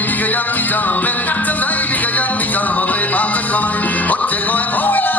দিকে যাবি যাবে নাচতে নাই দিকে যাবি যাবে ভাগত ভাই হচ্ছে কয় হবে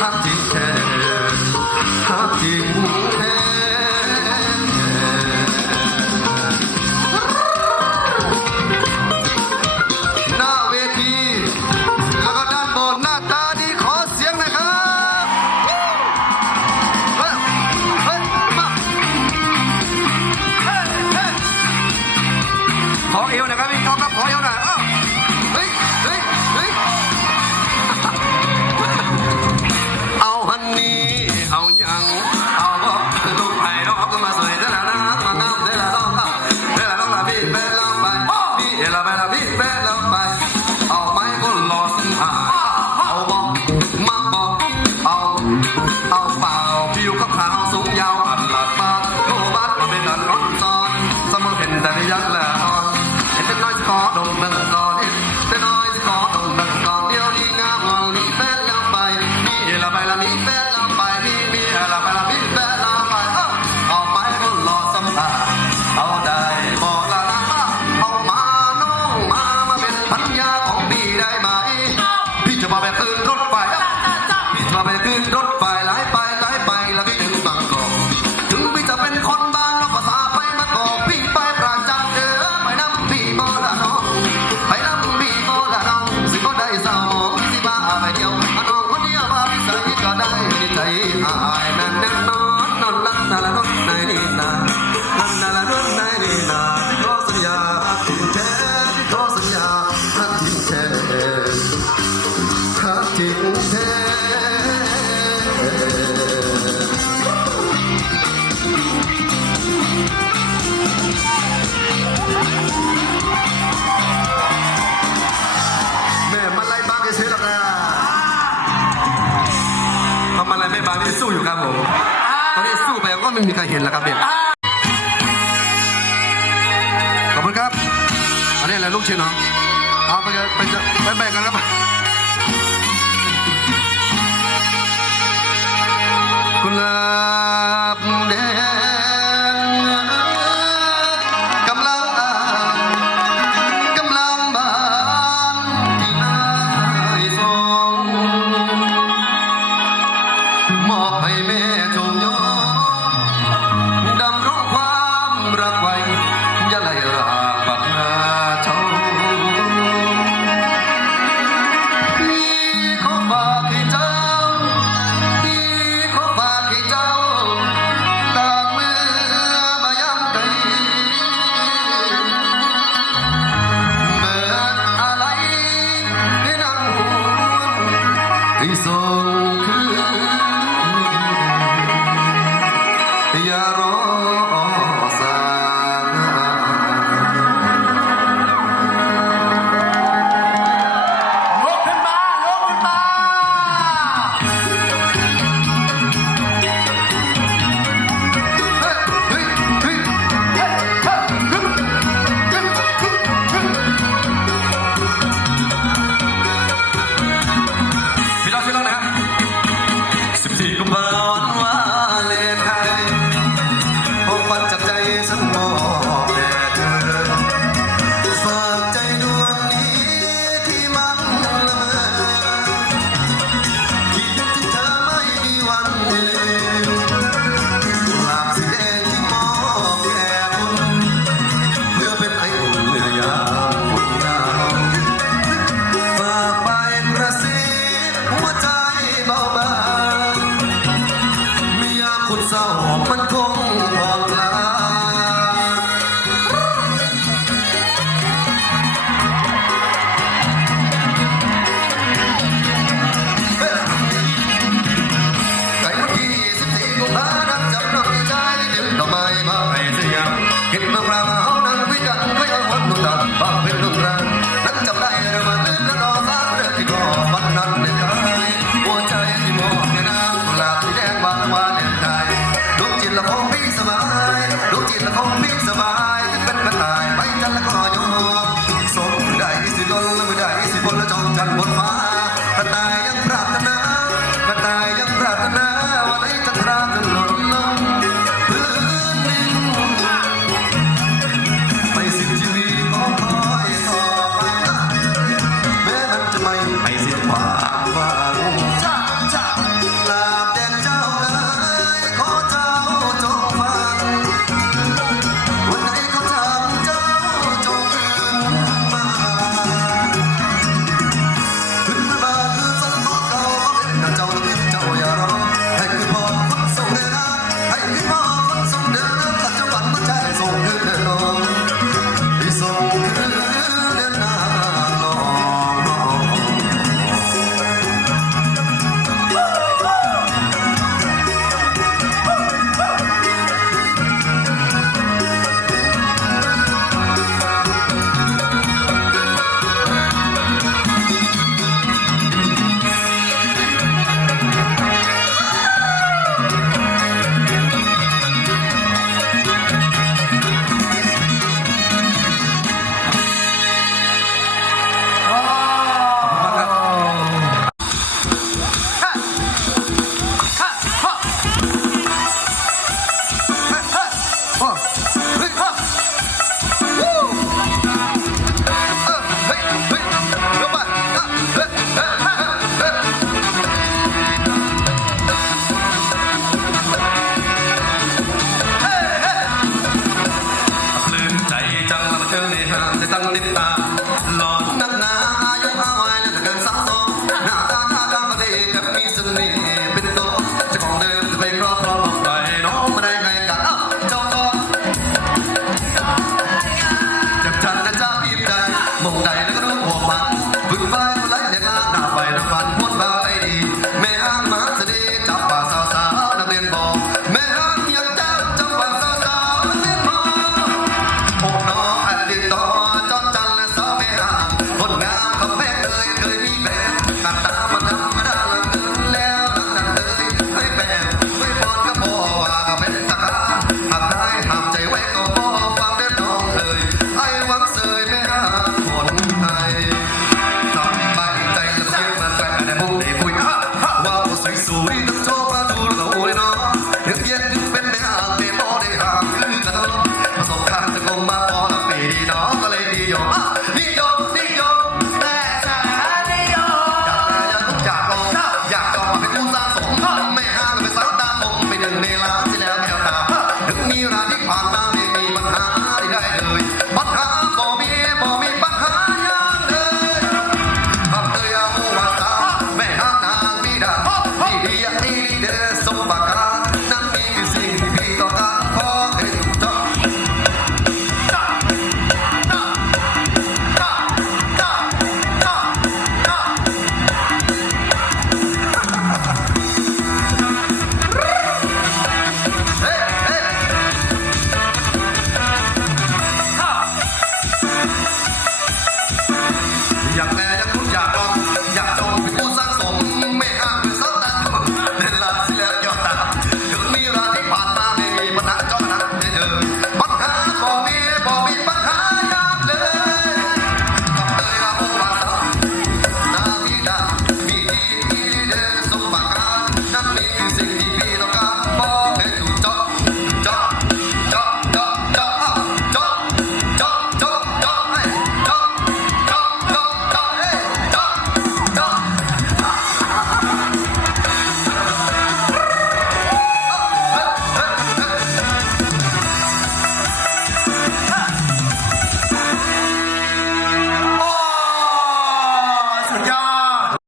hati Happy hatimu mountain. Huh? Oh. days